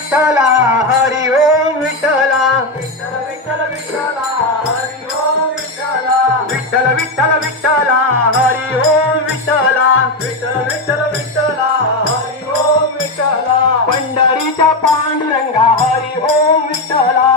विठ्ठला हरी ओम विठ्ठला विठ्ठल विठ्ठल विठ्ठला हरी ओम विठ्ठला विठ्ठल विठ्ठल विठ्ठला हरी ओम विठ्ठला विठ्ठल विठ्ठल विठ्ठला हरी ओम विठ्ठला पंढरीच्या पांडुरंगा हरी ओम विठ्ठला